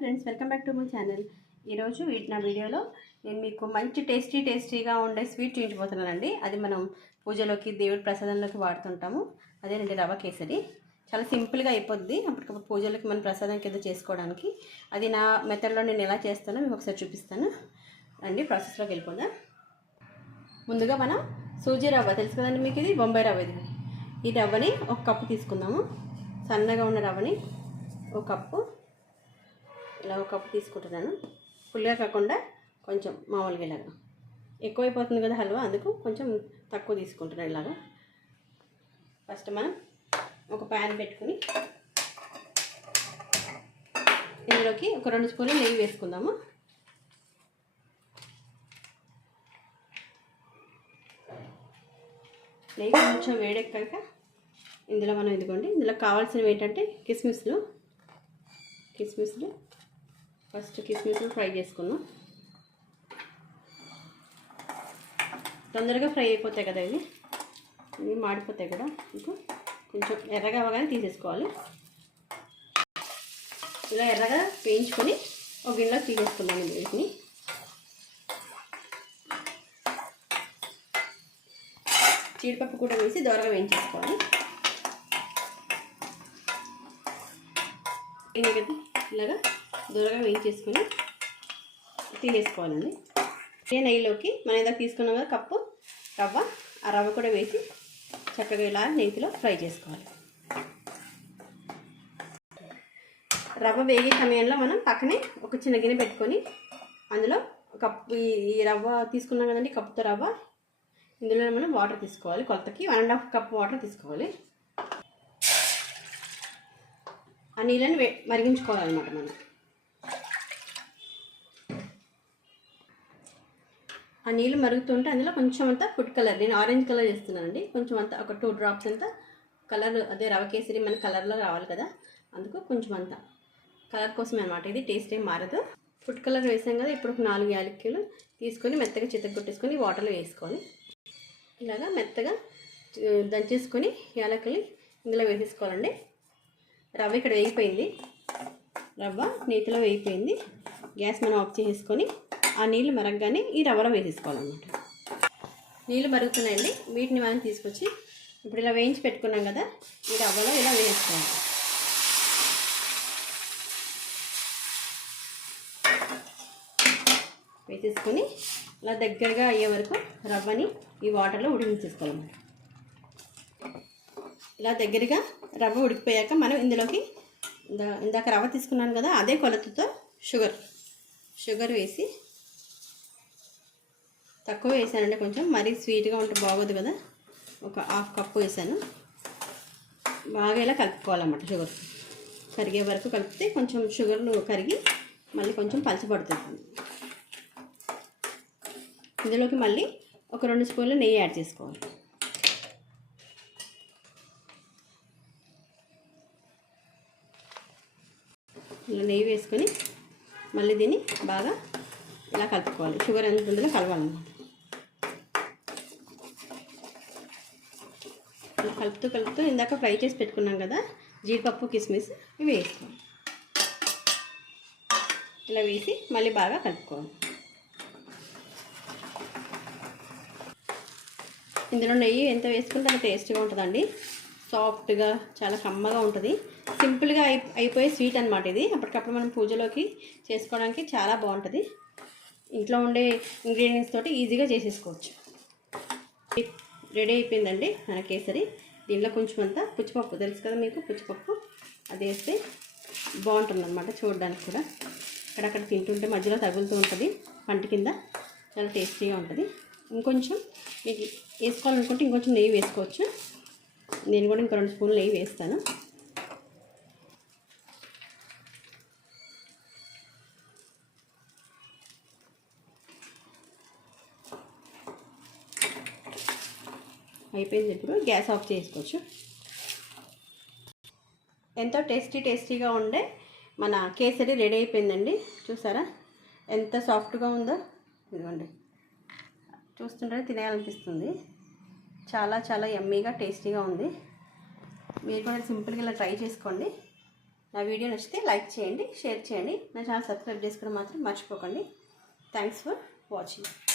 Friends welcome back to my channel. ఈరోజు నా వీడియోలో నేను మీకు మంచి టేస్టీ టేస్టీగా ఉండే స్వీట్ చూపించబోతున్నానండి. అది మనం పూజలోకి దేవుడి ప్రసాదంలోకి వాడుతుంటాము. అదేనండి రవ కేసరి. చాలా సింపుల్గా అయిపోద్ది. అప్పటికప్పుడు పూజలకి మన ప్రసాదం కింద చేసుకోవడానికి. అది నా మెథడ్లో నేను ఎలా చేస్తానో మీకు ఒకసారి చూపిస్తాను. అండి ప్రాసెస్లోకి వెళ్ళిపోదాం. ముందుగా మనం సూజీ రవ్వ. తెలుసు కదండి మీకు ఇది? బొంబాయి రవ్వ ఇది. ఈ రవ్వని ఒక కప్పు తీసుకుందాము. సన్నగా ఉన్న రవ్వని ఒక కప్పు. ఇలా ఒక కప్పు తీసుకుంటున్నాను. ఫుల్గా కాకుండా కొంచెం మామూలుగా ఇలాగా. ఎక్కువైపోతుంది కదా హల్వా అందుకు కొంచెం తక్కువ తీసుకుంటున్నాను ఇలాగా. ఫస్ట్ మనం ఒక ప్యాన్ పెట్టుకుని ఇందులోకి ఒక రెండు స్పూన్లు నెయ్యి వేసుకుందాము. నెయ్యి కొంచెం వేడెక్కాక ఇందులో మనం ఇదిగోండి ఇందులో కావాల్సినవి ఏంటంటే కిస్మిస్లు కిస్మిస్లు ఫస్ట్ కిస్మిస్లు ఫ్రై చేసుకున్నాం. తొందరగా ఫ్రై అయిపోతాయి కదా ఇవి. ఇవి మాడిపోతాయి కదా. ఇంకా కొంచెం ఎర్రగా అవ్వగానే తీసేసుకోవాలి. ఇలా ఎర్రగా వేయించుకొని ఒక గిన్నెలో తీసేసుకున్నాను వీటిని. జీడిపప్పు కూడా వేసి దోరగా వేయించేసుకోవాలి. కదా. ఇలాగా దూరగా వేయించేసుకొని తీసేసుకోవాలండి. ఇదే నెయ్యిలోకి మనం ఏదో తీసుకున్నాం కదా కప్పు రవ్వ ఆ రవ్వ కూడా వేసి చక్కగా ఇలా నెయ్యిలో ఫ్రై చేసుకోవాలి. రవ్వ వేగే సమయంలో మనం పక్కనే ఒక చిన్న గిన్నె పెట్టుకొని అందులో కప్పు ఈ ఈ రవ్వ తీసుకున్నాం కదండి కప్పుతో రవ్వ. ఇందులో మనం వాటర్ తీసుకోవాలి కొలతకి one and half cup water తీసుకోవాలి. ఆ నీళ్ళని వే మరిగించుకోవాలన్నమాట మనం. ఆ నీళ్ళు మరుగుతుంటే అందులో కొంచెం అంతా ఫుడ్ కలర్ నేను ఆరెంజ్ కలర్ చేస్తున్నానండి. కొంచెం అంతా ఒక టూ డ్రాప్స్ అంతా కలర్ అదే రవ కేసరి మన కలర్లో రావాలి కదా. అందుకు కొంచెం అంతా కలర్ కోసమే అనమాట ఇది టేస్ట్ ఏం మారదు. ఫుడ్ కలర్ వేసాం కదా ఇప్పుడు ఒక నాలుగు యాలక్కీలు తీసుకొని మెత్తగా చితగొట్టేసుకొని వాటర్లో వేసుకోవాలి. ఇలాగా మెత్తగా దంచేసుకొని యాలక్కలు ఇందులో వేసేసుకోవాలండి. రవ్వ ఇక్కడ వేగిపోయింది. రవ్వ నేతిలో వేగిపోయింది. గ్యాస్ మనం ఆఫ్ చేసేసుకొని ఆ నీళ్ళు మరగగానే ఈ రవ్వలో వేసేసుకోవాలన్నమాట. నీళ్ళు మరుగుతున్నాయండి. వీటిని మనం తీసుకొచ్చి ఇప్పుడు ఇలా వేయించి పెట్టుకున్నాం కదా ఈ రవ్వలో ఇలా వేసేసుకోవాలి. వేసేసుకొని ఇలా దగ్గరగా అయ్యే వరకు రవ్వని ఈ వాటర్లో ఉడికించేసుకోవాలన్నమాట. ఇలా దగ్గరగా రవ్వ ఉడికిపోయాక మనం ఇందులోకి ఇందాక రవ్వ తీసుకున్నాను కదా అదే కొలతతో షుగర్ షుగర్ వేసి తక్కువ వేసానండి కొంచెం. మరీ స్వీట్గా ఉంటే బాగోదు కదా. ఒక హాఫ్ కప్పు వేసాను. బాగా ఇలా కలుపుకోవాలన్నమాట షుగర్. కరిగే వరకు కలిపితే కొంచెం షుగర్ను కరిగి మళ్ళీ కొంచెం పలచబడుతుంది ఇందులోకి మళ్ళీ ఒక రెండు స్పూన్లు నెయ్యి యాడ్ చేసుకోవాలి. ఇలా నెయ్యి వేసుకొని మళ్ళీ దీన్ని బాగా ఇలా కలుపుకోవాలి. షుగర్ ఎంత ఉందో కలవాలన్నమాట ఇలా కలుపుతూ కలుపుతూ ఇందాక ఫ్రై చేసి పెట్టుకున్నాం కదా జీడిపప్పు కిస్మిస్ ఇవి వేసుకోవాలి. ఇలా వేసి మళ్ళీ బాగా కలుపుకోవాలి. ఇందులో నెయ్యి ఎంత వేసుకుంటే అంత టేస్ట్గా ఉంటుందండి. సాఫ్ట్గా చాలా కమ్మగా ఉంటుంది. సింపుల్గా అయి అయిపోయే స్వీట్ అనమాట ఇది. అప్పటికప్పుడు మనం పూజలోకి చేసుకోవడానికి చాలా బాగుంటుంది. ఇంట్లో ఉండే ఇంగ్రీడియంట్స్ తోటి ఈజీగా చేసేసుకోవచ్చు. రెడీ అయిపోయిందండి మన కేసరి. దీనిలో కొంచెం అంతా పుచ్చిపప్పు తెలుసు కదా మీకు? పుచ్చిపప్పు అది వేస్తే బాగుంటుంది అనమాట చూడడానికి కూడా. అక్కడక్కడ తింటుంటే మధ్యలో తగులుతూ ఉంటుంది. పంట కింద చాలా టేస్టీగా ఉంటుంది. ఇంకొంచెం మీకు వేసుకోవాలనుకుంటే ఇంకొంచెం నెయ్యి వేసుకోవచ్చు. నేను కూడా ఇంకో రెండు స్పూన్లు నెయ్యి వేస్తాను. అయిపోయింది ఇప్పుడు గ్యాస్ ఆఫ్ చేసుకోవచ్చు. ఎంతో టేస్టీ టేస్టీగా ఉండే మన కేసరి రెడీ అయిపోయిందండి. చూసారా? ఎంత సాఫ్ట్గా ఉందో. ఇదిగోండి. చూస్తుంటే తినేయాలనిపిస్తుంది. చాలా చాలా ఎమ్మీగా టేస్టీగా ఉంది. మీరు కూడా సింపుల్గా ఇలా ట్రై చేసుకోండి. నా వీడియో నచ్చితే లైక్ చేయండి షేర్ చేయండి. నా ఛానల్ సబ్స్క్రైబ్ చేసుకోవడం మాత్రం మర్చిపోకండి. Thanks for watching.